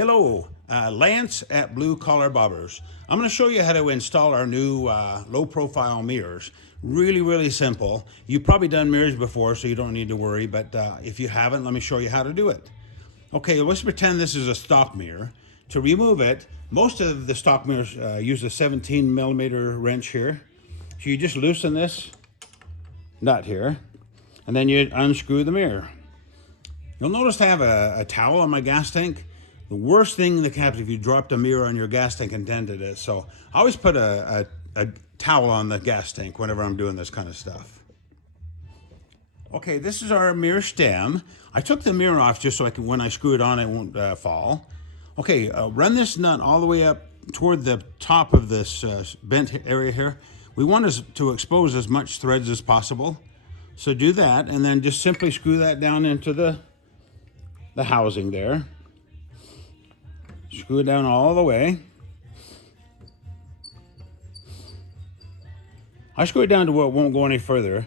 Hello, Lance at Blue Collar Bobbers. I'm going to show you how to install our new low profile mirrors. Really simple. You've probably done mirrors before, so you don't need to worry, but if you haven't, let me show you how to do it. Okay, let's pretend this is a stock mirror. To remove it, most of the stock mirrors use a 17mm wrench here. So you just loosen this nut here, and then you unscrew the mirror. You'll notice I have a towel on my gas tank. The worst thing that can happen if you dropped a mirror on your gas tank and dented it. So I always put a towel on the gas tank whenever I'm doing this kind of stuff. Okay, this is our mirror stem. I took the mirror off just so I can, when I screw it on, it won't fall. Okay, run this nut all the way up toward the top of this bent area here. We want to expose as much threads as possible. So do that, and then just simply screw that down into the housing there. Screw it down all the way. I screw it down to where it won't go any further.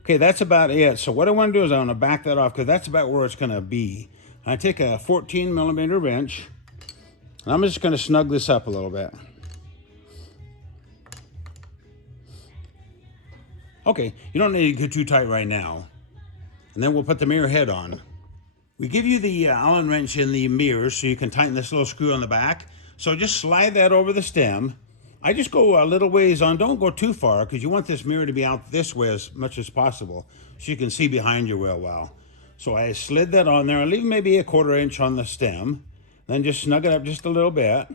Okay, that's about it. So what I want to do is I want to back that off because that's about where it's going to be. I take a 14mm wrench, and I'm just going to snug this up a little bit. Okay, you don't need to get too tight right now. And then we'll put the mirror head on. We give you the Allen wrench in the mirror so you can tighten this little screw on the back. So just slide that over the stem. I just go a little ways on, don't go too far because you want this mirror to be out this way as much as possible so you can see behind you real well. So I slid that on there. I leave maybe a 1/4 inch on the stem, then just snug it up just a little bit.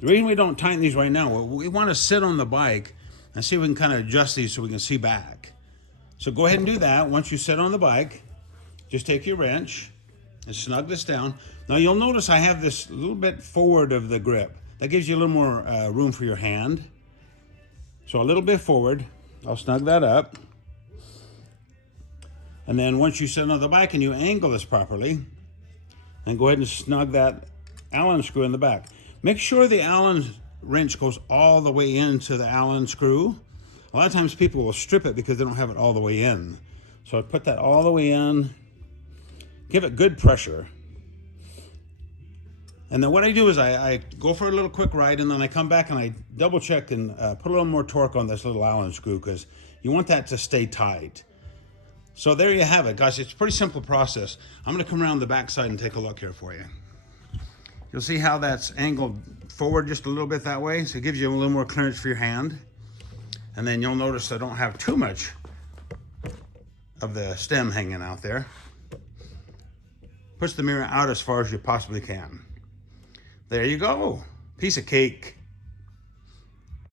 The reason we don't tighten these right now, we want to sit on the bike and see if we can kind of adjust these so we can see back. So go ahead and do that. Once you sit on the bike, just take your wrench and snug this down. Now you'll notice I have this a little bit forward of the grip. That gives you a little more room for your hand. So a little bit forward, I'll snug that up. And then once you sit on the bike and you angle this properly, then go ahead and snug that Allen screw in the back. Make sure the Allen wrench goes all the way into the Allen screw. A lot of times people will strip it because they don't have it all the way in. So I put that all the way in. Give it good pressure. And then what I do is I go for a little quick ride, and then I come back and I double check and put a little more torque on this little Allen screw because you want that to stay tight. So there you have it, guys. It's a pretty simple process. I'm going to come around the back side and take a look here for you. You'll see how that's angled forward just a little bit that way, so it gives you a little more clearance for your hand. And then you'll notice I don't have too much of the stem hanging out there. Push the mirror out as far as you possibly can. There you go. Piece of cake.